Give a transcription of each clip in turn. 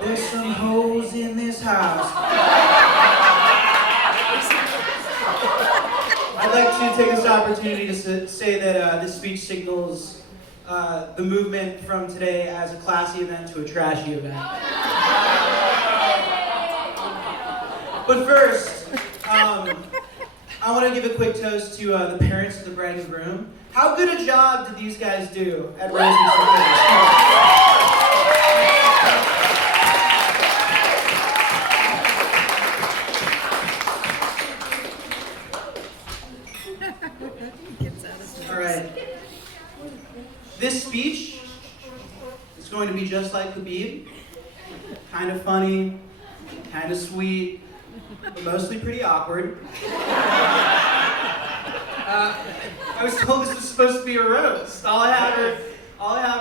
There's some hoes in this house. I'd like to take this opportunity to say that this speech signals the movement from today as a classy event to a trashy event. But first, I want to give a quick toast to the parents of the bride and groom. How good a job did these guys do at Rosie's Surprise? All right. This speech is going to be just like Khabib. Kind of funny, kind of sweet, but mostly pretty awkward. I was told this was supposed to be a roast. All I have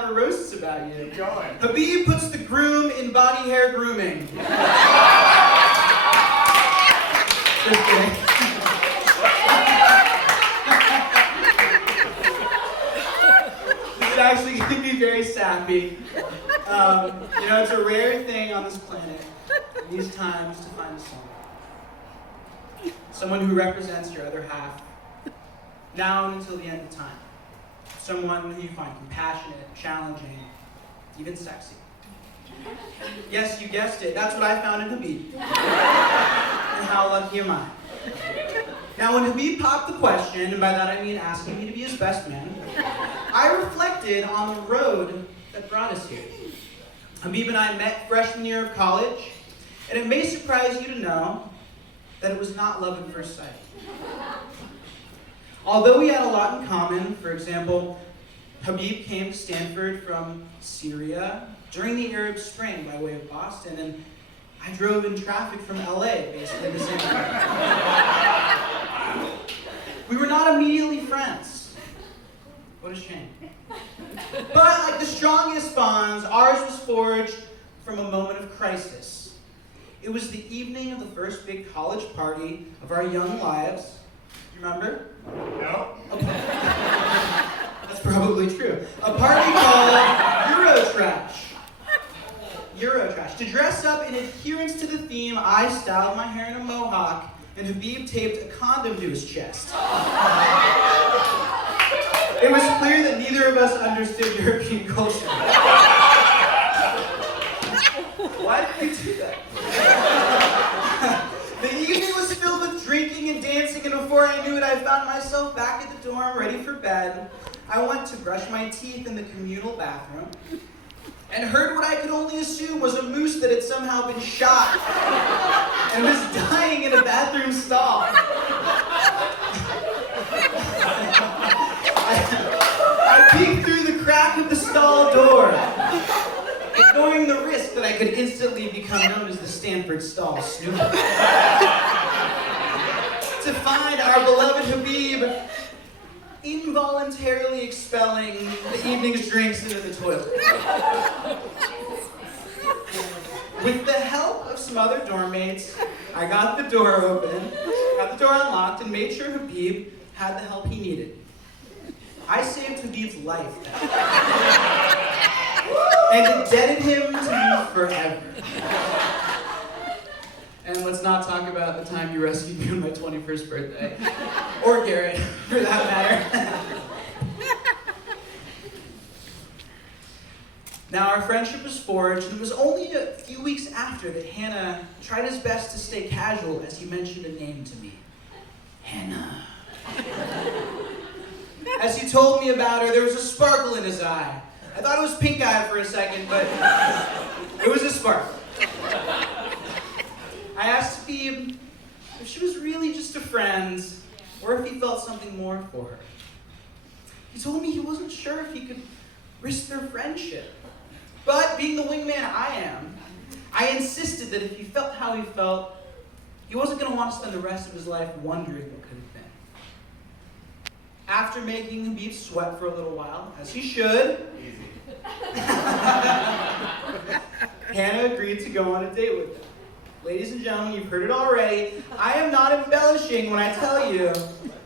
are roasts about you. Khabib puts the groom in body hair grooming. Just kidding. This is actually going to be very sappy. It's a rare thing on this planet in these times to find someone who represents your other half now and until the end of time. Someone who you find compassionate, challenging, even sexy. Yes, you guessed it. That's what I found in Khabib. And how lucky am I? Now, when Khabib popped the question, and by that I mean asking me to be his best man, I reflected on the road that brought us here. Khabib and I met freshman year of college, and it may surprise you to know that it was not love at first sight. Although we had a lot in common, for example, Khabib came to Stanford from Syria during the Arab Spring by way of Boston, and I drove in traffic from LA, basically the same way. We were not immediately friends. What a shame. But like the strongest bonds, ours was forged from a moment of crisis. It was the evening of the first big college party of our young lives. Do you remember? No. Okay. That's probably true. A party called Eurotrash. Eurotrash. To dress up in adherence to the theme, I styled my hair in a mohawk, and Khabib taped a condom to his chest. It was clear that neither of us understood European culture. Why did we do that? The evening was filled with drinking and dancing, and before I knew it, I found myself back at the dorm, ready for bed. I went to brush my teeth in the communal bathroom, and heard what I could only assume was a moose that had somehow been shot and was dying in a bathroom stall. I peeked through the crack of the stall door, ignoring the risk that I could instantly become known as the Stanford stall snooper. To find our beloved Khabib involuntarily expelling the evening's drinks into the toilet. With the help of some other dorm mates, I got the door open, got the door unlocked, and made sure Khabib had the help he needed. I saved Khabib's life and indebted him to me forever. And let's not talk about the time you rescued me on my 21st birthday. Or Garrett, for that matter. Now, our friendship was forged, and it was only a few weeks after that Hannah tried his best to stay casual as he mentioned a name to me. Hannah. As he told me about her, there was a sparkle in his eye. I thought it was pink-eyed for a second, but it was a sparkle. I asked Khabib if she was really just a friend, or if he felt something more for her. He told me he wasn't sure if he could risk their friendship. But being the wingman I am, I insisted that if he felt how he felt, he wasn't going to want to spend the rest of his life wondering what could have been. After making Khabib sweat for a little while, as he should, Hannah agreed to go on a date with him. Ladies and gentlemen, you've heard it already. I am not embellishing when I tell you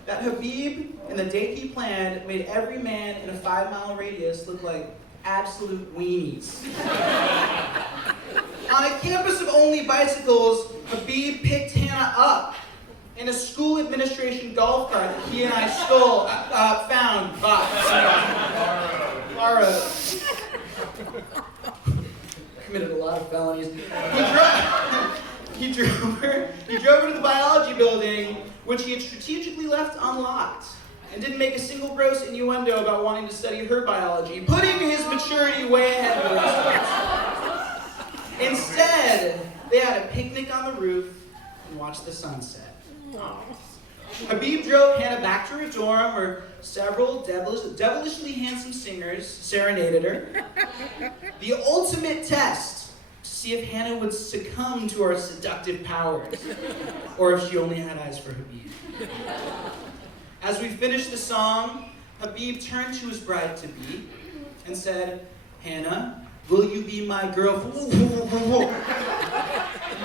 that Khabib and the date he planned made every man in a 5-mile radius look like absolute weenies. On a campus of only bicycles, Habib picked Hannah up in a school administration golf cart that he and I borrowed. Committed a lot of felonies. He drove her to the biology building, which he had strategically left unlocked, and didn't make a single gross innuendo about wanting to study her biology, putting his maturity way ahead of his. Instead, they had a picnic on the roof and watched the sunset. Habib drove Hannah back to her dorm, where several devilishly handsome singers serenaded her. The ultimate test to see if Hannah would succumb to our seductive powers, or if she only had eyes for Habib. As we finished the song, Habib turned to his bride-to-be and said, "Hannah, will you be my girl?"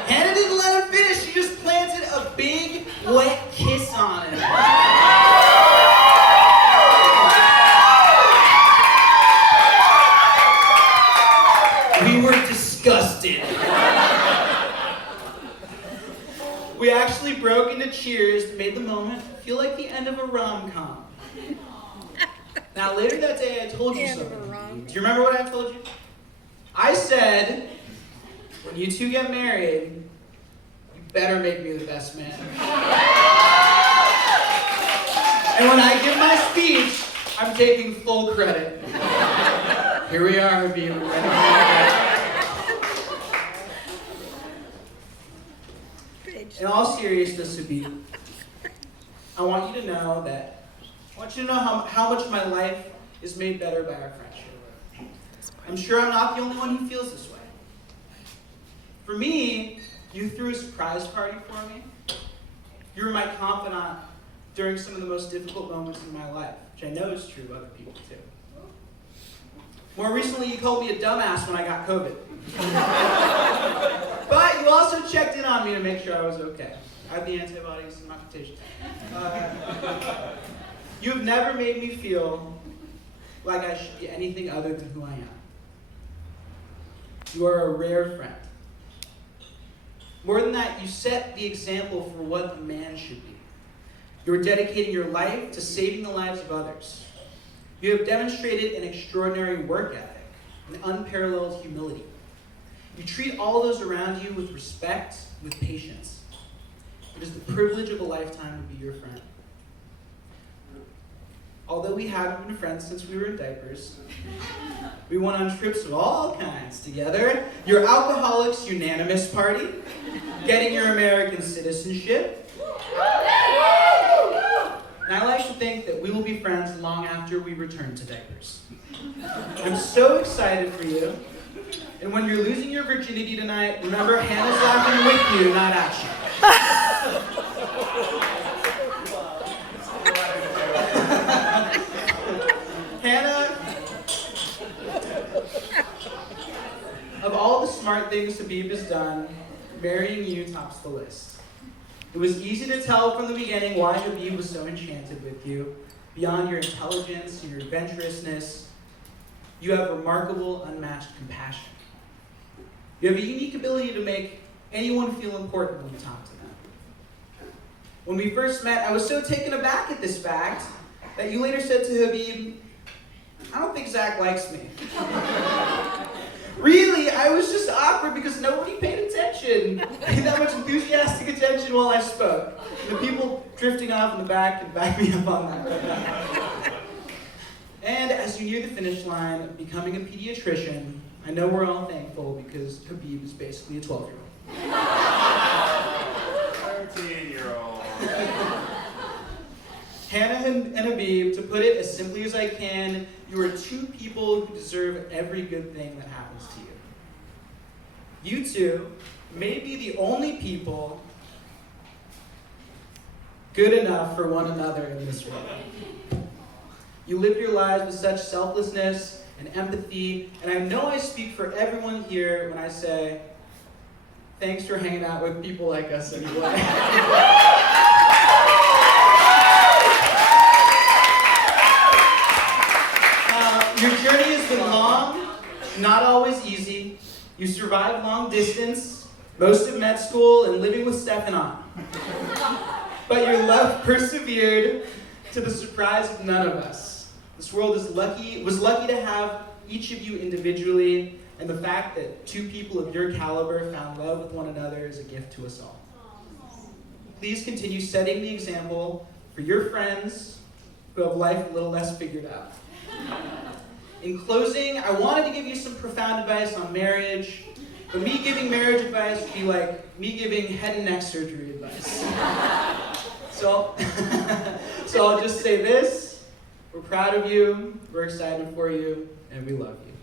Hannah didn't let him finish. She just planted a big, wet kiss on him. We were disgusted. We actually broke into cheers that made the moment feel like the end of a rom-com. Now, later that day, I told you something. Do you remember what I told you? I said, when you two get married, you better make me the best man. And when I give my speech, I'm taking full credit. Here we are, being ready. In all seriousness, Habib, I want you to know how much my life is made better by our friendship. I'm sure I'm not the only one who feels this way. For me, you threw a surprise party for me. You were my confidant during some of the most difficult moments in my life, which I know is true of other people too. More recently, you called me a dumbass when I got COVID. But you also checked in on me to make sure I was okay. I had the antibodies and my contagious. You have never made me feel like I should be anything other than who I am. You are a rare friend. More than that, you set the example for what a man should be. You are dedicating your life to saving the lives of others. You have demonstrated an extraordinary work ethic, an unparalleled humility. You treat all those around you with respect, with patience. It is the privilege of a lifetime to be your friend. Although we haven't been friends since we were in diapers, we went on trips of all kinds together. Your Alcoholics Unanimous party, getting your American citizenship. And I like to think that we will be friends long after we return to diapers. I'm so excited for you. And when you're losing your virginity tonight, remember Hannah's laughing with you, not at you. Hannah, of all the smart things Habib has done, marrying you tops the list. It was easy to tell from the beginning why Habib was so enchanted with you. Beyond your intelligence and your adventurousness, you have remarkable, unmatched compassion. You have a unique ability to make anyone feel important when you talk to them. When we first met, I was so taken aback at this fact that you later said to Habib, "I don't think Zach likes me." Really, I was just awkward because nobody paid attention. Paid that much enthusiastic attention while I spoke. And the people drifting off in the back can back me up on that. And as you near the finish line of becoming a pediatrician, I know we're all thankful because Habib is basically a 12-year-old. 13-year-old. Hannah and Habib, to put it as simply as I can, you are two people who deserve every good thing that happens to you. You two may be the only people good enough for one another in this world. You live your lives with such selflessness and empathy, and I know I speak for everyone here when I say, thanks for hanging out with people like us anyway. Your journey has been long, not always easy, You survived long distance, most of med school, and living with Stephanon. But your love persevered to the surprise of none of us. This world was lucky to have each of you individually, and the fact that two people of your caliber found love with one another is a gift to us all. Please continue setting the example for your friends who have life a little less figured out. In closing, I wanted to give you some profound advice on marriage, but me giving marriage advice would be like me giving head and neck surgery advice. So I'll just say this: we're proud of you, we're excited for you, and we love you.